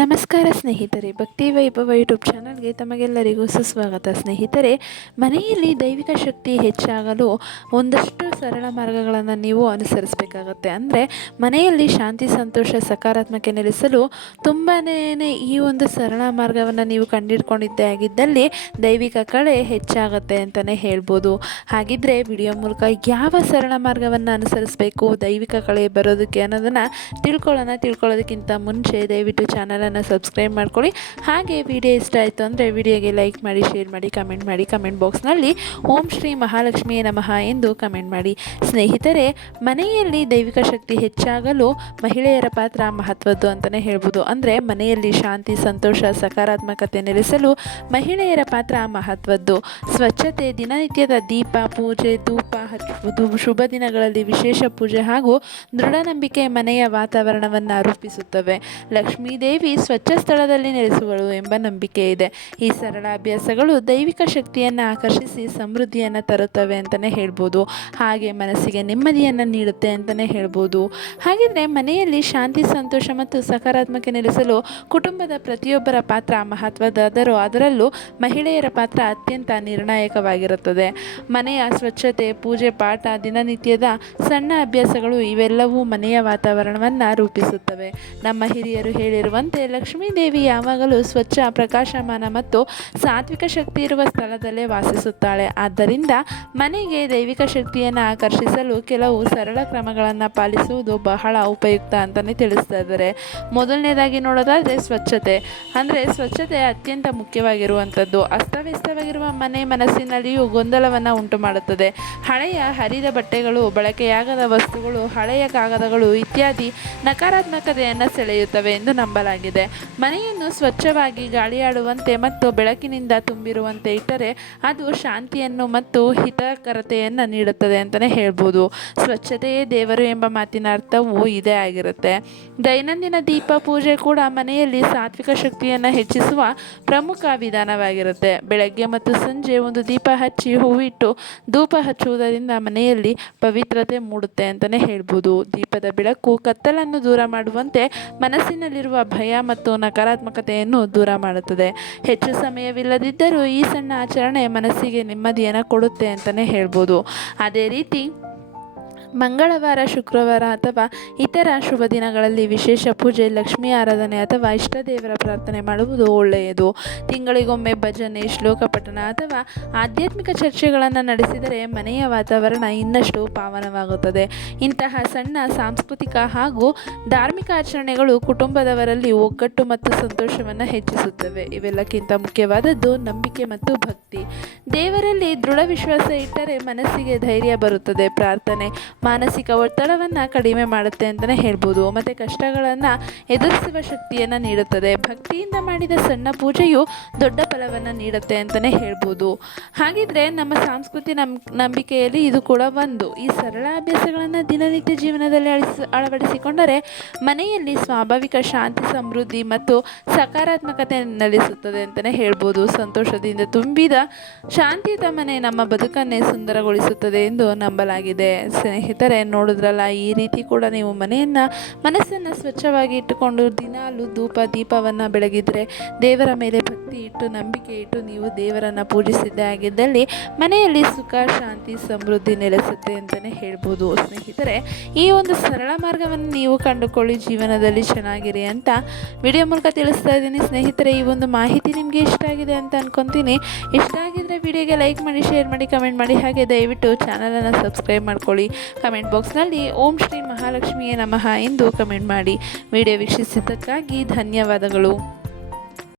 ನಮಸ್ಕಾರ ಸ್ನೇಹಿತರೆ, ಭಕ್ತಿ ವೈಭವ ಯೂಟ್ಯೂಬ್ ಚಾನಲ್ಗೆ ತಮಗೆಲ್ಲರಿಗೂ ಸುಸ್ವಾಗತ. ಸ್ನೇಹಿತರೆ, ಮನೆಯಲ್ಲಿ ದೈವಿಕ ಶಕ್ತಿ ಹೆಚ್ಚಾಗಲು ಒಂದಷ್ಟು ಸರಳ ಮಾರ್ಗಗಳನ್ನು ನೀವು ಅನುಸರಿಸಬೇಕಾಗತ್ತೆ. ಅಂದರೆ ಮನೆಯಲ್ಲಿ ಶಾಂತಿ, ಸಂತೋಷ, ಸಕಾರಾತ್ಮಕ ನೆಲೆಸಲು ತುಂಬಾ ಈ ಒಂದು ಸರಳ ಮಾರ್ಗವನ್ನು ನೀವು ಕಂಡುಹಿಡ್ಕೊಂಡಿದ್ದೇ ಆಗಿದ್ದಲ್ಲಿ ದೈವಿಕ ಕಳೆ ಹೆಚ್ಚಾಗತ್ತೆ ಅಂತಲೇ ಹೇಳ್ಬೋದು. ಹಾಗಿದ್ರೆ ವಿಡಿಯೋ ಮೂಲಕ ಯಾವ ಸರಳ ಮಾರ್ಗವನ್ನು ಅನುಸರಿಸಬೇಕು ದೈವಿಕ ಕಳೆ ಬರೋದಕ್ಕೆ ಅನ್ನೋದನ್ನು ತಿಳ್ಕೊಳ್ಳೋದಕ್ಕಿಂತ ಮುಂಚೆ ದಯವಿಟ್ಟು ಚಾನಲನ್ನು ಸಬ್ಸ್ಕ್ರೈಬ್ ಮಾಡ್ಕೊಳ್ಳಿ. ಹಾಗೆ ವಿಡಿಯೋ ಇಷ್ಟ ಆಯಿತು ಅಂದರೆ ವಿಡಿಯೋಗೆ ಲೈಕ್ ಮಾಡಿ, ಶೇರ್ ಮಾಡಿ, ಕಮೆಂಟ್ ಮಾಡಿ. ಕಮೆಂಟ್ ಬಾಕ್ಸ್ನಲ್ಲಿ ಓಂ ಶ್ರೀ ಮಹಾಲಕ್ಷ್ಮಿಯೇ ನಮಃ ಎಂದು ಕಮೆಂಟ್ ಮಾಡಿ. ಸ್ನೇಹಿತರೆ, ಮನೆಯಲ್ಲಿ ದೈವಿಕ ಶಕ್ತಿ ಹೆಚ್ಚಾಗಲು ಮಹಿಳೆಯರ ಪಾತ್ರ ಮಹತ್ವದ್ದು ಅಂತಲೇ ಹೇಳ್ಬೋದು. ಅಂದರೆ ಮನೆಯಲ್ಲಿ ಶಾಂತಿ, ಸಂತೋಷ, ಸಕಾರಾತ್ಮಕತೆ ನೆಲೆಸಲು ಮಹಿಳೆಯರ ಪಾತ್ರ ಮಹತ್ವದ್ದು. ಸ್ವಚ್ಛತೆ, ದಿನನಿತ್ಯದ ದೀಪ, ಪೂಜೆ, ಧೂಪ ಹಚ್ಚುವುದು, ಶುಭ ದಿನಗಳಲ್ಲಿ ವಿಶೇಷ ಪೂಜೆ ಹಾಗೂ ದೃಢ ನಂಬಿಕೆ ಮನೆಯ ವಾತಾವರಣವನ್ನು ರೂಪಿಸುತ್ತವೆ. ಲಕ್ಷ್ಮೀದೇವಿ ಸ್ವಚ್ಛ ಸ್ಥಳದಲ್ಲಿ ನೆಲೆಸುವಳು ಎಂಬ ನಂಬಿಕೆ ಇದೆ. ಈ ಸರಳ ಅಭ್ಯಾಸಗಳು ದೈವಿಕ ಶಕ್ತಿಯನ್ನು ಆಕರ್ಷಿಸಿ ಸಮೃದ್ಧಿಯನ್ನು ತರುತ್ತವೆ ಅಂತಲೇ ಹೇಳ್ಬೋದು. ಹಾಗೆ ಮನಸ್ಸಿಗೆ ನೆಮ್ಮದಿಯನ್ನು ನೀಡುತ್ತೆ ಅಂತಲೇ ಹೇಳ್ಬೋದು. ಹಾಗಿದ್ರೆ ಮನೆಯಲ್ಲಿ ಶಾಂತಿ, ಸಂತೋಷ ಮತ್ತು ಸಕಾರಾತ್ಮಕ ನೆಲೆಸಲು ಕುಟುಂಬದ ಪ್ರತಿಯೊಬ್ಬರ ಪಾತ್ರ ಮಹತ್ವದಾದರೂ ಅದರಲ್ಲೂ ಮಹಿಳೆಯರ ಪಾತ್ರ ಅತ್ಯಂತ ನಿರ್ಣಾಯಕವಾಗಿರುತ್ತದೆ. ಮನೆಯ ಸ್ವಚ್ಛತೆ, ಪೂಜೆ, ಪಾಠ, ದಿನನಿತ್ಯದ ಸಣ್ಣ ಅಭ್ಯಾಸಗಳು ಇವೆಲ್ಲವೂ ಮನೆಯ ವಾತಾವರಣವನ್ನು ರೂಪಿಸುತ್ತವೆ. ನಮ್ಮ ಹಿರಿಯರು ಹೇಳಿರುವಂತೆ ಲಕ್ಷ್ಮೀ ದೇವಿ ಯಾವಾಗಲೂ ಸ್ವಚ್ಛ, ಪ್ರಕಾಶಮಾನ ಮತ್ತು ಸಾತ್ವಿಕ ಶಕ್ತಿ ಇರುವ ಸ್ಥಳದಲ್ಲೇ ವಾಸಿಸುತ್ತಾಳೆ. ಆದ್ದರಿಂದ ಮನೆಗೆ ದೈವಿಕ ಶಕ್ತಿಯನ್ನು ಆಕರ್ಷಿಸಲು ಕೆಲವು ಸರಳ ಕ್ರಮಗಳನ್ನು ಪಾಲಿಸುವುದು ಬಹಳ ಉಪಯುಕ್ತ ಅಂತಲೇ ತಿಳಿಸ್ತಾ ಇದ್ದಾರೆ. ಮೊದಲನೇದಾಗಿ ನೋಡೋದಾದರೆ ಸ್ವಚ್ಛತೆ. ಅಂದರೆ ಸ್ವಚ್ಛತೆ ಅತ್ಯಂತ ಮುಖ್ಯವಾಗಿರುವಂಥದ್ದು. ಅಸ್ತವ್ಯಸ್ತವಾಗಿರುವ ಮನೆ ಮನಸ್ಸಿನಲ್ಲಿಯೂ ಗೊಂದಲವನ್ನು ಉಂಟು ಮಾಡುತ್ತದೆ. ಹಳೆಯ ಹರಿದ ಬಟ್ಟೆಗಳು, ಬಳಕೆಯಾಗದ ವಸ್ತುಗಳು, ಹಳೆಯ ಕಾಗದಗಳು ಇತ್ಯಾದಿ ನಕಾರಾತ್ಮಕತೆಯನ್ನು ಸೆಳೆಯುತ್ತವೆ ಎಂದು ನಂಬಲಾಗಿದೆ. ಮನೆಯನ್ನು ಸ್ವಚ್ಛವಾಗಿ ಗಾಳಿಯಾಡುವಂತೆ ಮತ್ತು ಬೆಳಕಿನಿಂದ ತುಂಬಿರುವಂತೆ ಇಟ್ಟರೆ ಅದು ಶಾಂತಿಯನ್ನು ಮತ್ತು ಹಿತಕರತೆಯನ್ನು ನೀಡುತ್ತದೆ ಅಂತಲೇ ಹೇಳ್ಬೋದು. ಸ್ವಚ್ಛತೆಯೇ ದೇವರು ಎಂಬ ಮಾತಿನ ಅರ್ಥವೂ ಇದೇ ಆಗಿರುತ್ತೆ. ದೈನಂದಿನ ದೀಪ ಪೂಜೆ ಕೂಡ ಮನೆಯಲ್ಲಿ ಸಾತ್ವಿಕ ಶಕ್ತಿಯನ್ನು ಹೆಚ್ಚಿಸುವ ಪ್ರಮುಖ ವಿಧಾನವಾಗಿರುತ್ತೆ. ಬೆಳಗ್ಗೆ ಮತ್ತು ಸಂಜೆ ಒಂದು ದೀಪ ಹಚ್ಚಿ ಹೂವಿಟ್ಟು ಧೂಪ ಹಚ್ಚುವುದರಿಂದ ಮನೆಯಲ್ಲಿ ಪವಿತ್ರತೆ ಮೂಡುತ್ತೆ ಅಂತಲೇ ಹೇಳ್ಬೋದು. ದೀಪದ ಬೆಳಕು ಕತ್ತಲನ್ನು ದೂರ ಮಾಡುವಂತೆ ಮನಸ್ಸಿನಲ್ಲಿರುವ ಭಯ ಮತ್ತು ನಕಾರಾತ್ಮಕತೆಯನ್ನು ದೂರ ಮಾಡುತ್ತದೆ. ಹೆಚ್ಚು ಸಮಯವಿಲ್ಲದಿದ್ದರೂ ಈ ಸಣ್ಣ ಆಚರಣೆ ಮನಸ್ಸಿಗೆ ನೆಮ್ಮದಿಯನ್ನು ಕೊಡುತ್ತೆ ಅಂತಲೇ ಹೇಳ್ಬೋದು. ಅದೇ ರೀತಿ ಮಂಗಳವಾರ, ಶುಕ್ರವಾರ ಅಥವಾ ಇತರ ಶುಭ ದಿನಗಳಲ್ಲಿ ವಿಶೇಷ ಪೂಜೆ, ಲಕ್ಷ್ಮೀ ಆರಾಧನೆ ಅಥವಾ ಇಷ್ಟದೇವರ ಪ್ರಾರ್ಥನೆ ಮಾಡುವುದು ಒಳ್ಳೆಯದು. ತಿಂಗಳಿಗೊಮ್ಮೆ ಭಜನೆ, ಶ್ಲೋಕ ಪಠಣ ಅಥವಾ ಆಧ್ಯಾತ್ಮಿಕ ಚರ್ಚೆಗಳನ್ನು ನಡೆಸಿದರೆ ಮನೆಯ ವಾತಾವರಣ ಇನ್ನಷ್ಟು ಪಾವನವಾಗುತ್ತದೆ. ಇಂತಹ ಸಣ್ಣ ಸಾಂಸ್ಕೃತಿಕ ಹಾಗೂ ಧಾರ್ಮಿಕ ಆಚರಣೆಗಳು ಕುಟುಂಬದವರಲ್ಲಿ ಒಗ್ಗಟ್ಟು ಮತ್ತು ಸಂತೋಷವನ್ನು ಹೆಚ್ಚಿಸುತ್ತವೆ. ಇವೆಲ್ಲಕ್ಕಿಂತ ಮುಖ್ಯವಾದದ್ದು ನಂಬಿಕೆ ಮತ್ತು ಭಕ್ತಿ. ದೇವರಲ್ಲಿ ದೃಢ ವಿಶ್ವಾಸ ಇಟ್ಟರೆ ಮನಸ್ಸಿಗೆ ಧೈರ್ಯ ಬರುತ್ತದೆ. ಪ್ರಾರ್ಥನೆ ಮಾನಸಿಕ ಒತ್ತಡವನ್ನು ಕಡಿಮೆ ಮಾಡುತ್ತೆ ಅಂತಲೇ ಹೇಳ್ಬೋದು ಮತ್ತು ಕಷ್ಟಗಳನ್ನು ಎದುರಿಸುವ ಶಕ್ತಿಯನ್ನು ನೀಡುತ್ತದೆ. ಭಕ್ತಿಯಿಂದ ಮಾಡಿದ ಸಣ್ಣ ಪೂಜೆಯು ದೊಡ್ಡ ಫಲವನ್ನು ನೀಡುತ್ತೆ ಅಂತಲೇ ಹೇಳ್ಬೋದು. ಹಾಗಿದ್ರೆ ನಮ್ಮ ಸಂಸ್ಕೃತಿ ನಂಬಿಕೆಯಲ್ಲಿ ಇದು ಕೂಡ ಒಂದು. ಈ ಸರಳ ಅಭ್ಯಾಸಗಳನ್ನು ದಿನನಿತ್ಯ ಜೀವನದಲ್ಲಿ ಅಳವಡಿಸಿಕೊಂಡರೆ ಮನೆಯಲ್ಲಿ ಸ್ವಾಭಾವಿಕ ಶಾಂತಿ, ಸಮೃದ್ಧಿ ಮತ್ತು ಸಕಾರಾತ್ಮಕತೆ ನೆಲೆಸುತ್ತದೆ ಅಂತಲೇ ಹೇಳ್ಬೋದು. ಸಂತೋಷದಿಂದ ತುಂಬಿದ ಶಾಂತಿಯುತ ಮನೆ ನಮ್ಮ ಬದುಕನ್ನೇ ಸುಂದರಗೊಳಿಸುತ್ತದೆ ಎಂದು ನಂಬಲಾಗಿದೆ. ಸ್ನೇಹಿತರೆ, ನೋಡಿದ್ರಲ್ಲ, ಈ ರೀತಿ ಕೂಡ ನೀವು ಮನಸ್ಸನ್ನು ಸ್ವಚ್ಛವಾಗಿ ಇಟ್ಟುಕೊಂಡು ದಿನಾಲು ಧೂಪ ದೀಪವನ್ನು ಬೆಳಗಿದ್ರೆ, ದೇವರ ಮೇಲೆ ಭಕ್ತಿ ಇಟ್ಟು ನಂಬಿಕೆ ಇಟ್ಟು ನೀವು ದೇವರನ್ನು ಪೂಜಿಸಿದ್ದೇ ಆಗಿದ್ದಲ್ಲಿ ಮನೆಯಲ್ಲಿ ಸುಖ, ಶಾಂತಿ, ಸಮೃದ್ಧಿ ನೆಲೆಸುತ್ತೆ ಅಂತಲೇ ಹೇಳ್ಬೋದು. ಸ್ನೇಹಿತರೆ, ಈ ಒಂದು ಸರಳ ಮಾರ್ಗವನ್ನು ನೀವು ಕಂಡುಕೊಳ್ಳಿ, ಜೀವನದಲ್ಲಿ ಚೆನ್ನಾಗಿರಿ ಅಂತ ವಿಡಿಯೋ ಮೂಲಕ ತಿಳಿಸ್ತಾ ಇದ್ದೀನಿ. ಸ್ನೇಹಿತರೆ, ಈ ಒಂದು ಮಾಹಿತಿ ನಿಮಗೆ ಇಷ್ಟ ಆಗಿದೆ ಅಂತ ಅನ್ಕೊತೀನಿ. ಇಷ್ಟ ಆಗಿದ್ರೆ ವಿಡಿಯೋಗೆ ಲೈಕ್ ಮಾಡಿ, ಶೇರ್ ಮಾಡಿ, ಕಮೆಂಟ್ ಮಾಡಿ. ಹಾಗೆ ದಯವಿಟ್ಟು ಚಾನಲನ್ನು ಸಬ್ಸ್ಕ್ರೈಬ್ ಮಾಡ್ಕೊಳ್ಳಿ. ಕಮೆಂಟ್ ಬಾಕ್ಸ್ನಲ್ಲಿ ಓಂ ಶ್ರೀ ಮಹಾಲಕ್ಷ್ಮಿಯೇ ನಮಃ ಎಂದು ಕಮೆಂಟ್ ಮಾಡಿ. ವಿಡಿಯೋ ವೀಕ್ಷಿಸಿದ್ದಕ್ಕಾಗಿ ಧನ್ಯವಾದಗಳು.